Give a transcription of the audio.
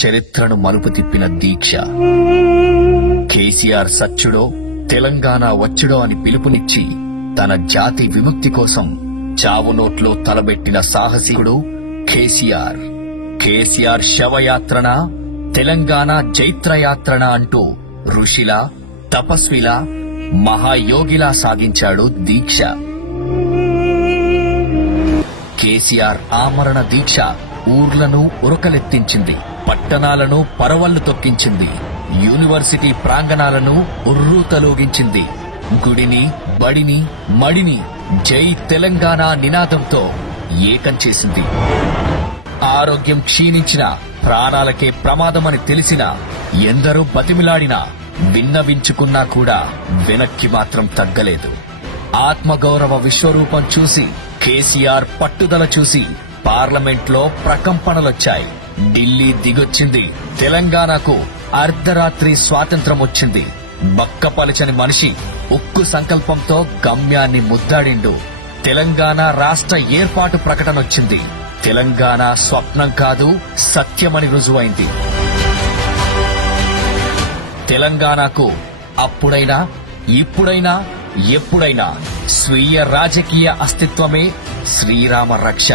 చరిత్రను మలుపు తిప్పిన దీక్ష. కేసీఆర్ సచ్చుడో తెలంగాణ వచ్చుడో అని పిలుపునిచ్చి తన జాతి విముక్తి కోసం చావునోట్లో తలబెట్టిన సాహసికుడు కేసీఆర్. కేసీఆర్ శవయాత్రన, తెలంగాణ జైత్రయాత్రన అంటూ ఋషిలా, తపస్విలా, మహాయోగిలా సాగించాడు దీక్ష. కేసీఆర్ ఆమరణ దీక్ష ఊర్లను ఉరకలెత్తించింది, పట్టణాలను పరవళ్లు తొక్కించింది, యూనివర్సిటీ ప్రాంగణాలను ఉర్రూతలూగించింది, గుడిని, బడిని, మడిని జై తెలంగాణ నినాదంతో ఏకం చేసింది. ఆరోగ్యం క్షీణించిన, ప్రాణాలకే ప్రమాదమని తెలిసినా, ఎందరూ బతిమిలాడినా, విన్నవించుకున్నా కూడా వెనక్కి మాత్రం తగ్గలేదు. ఆత్మగౌరవ విశ్వరూపం చూసి, కేసీఆర్ పట్టుదల చూసి పార్లమెంట్లో ప్రకంపనలొచ్చాయి. ఢిల్లీ దిగొచ్చింది. తెలంగాణకు అర్ధరాత్రి స్వాతంత్రం వచ్చింది. బక్కపలచని మనిషి ఉక్కు సంకల్పంతో గమ్యాన్ని ముద్దాడిండు. తెలంగాణ రాష్ట్ర ఏర్పాటు ప్రకటనొచ్చింది. తెలంగాణ స్వప్నం కాదు, సత్యమని రుజువైంది. తెలంగాణకు అప్పుడైనా, ఇప్పుడైనా, ఎప్పుడైనా స్వీయ రాజకీయ అస్తిత్వమే శ్రీరామ రక్ష.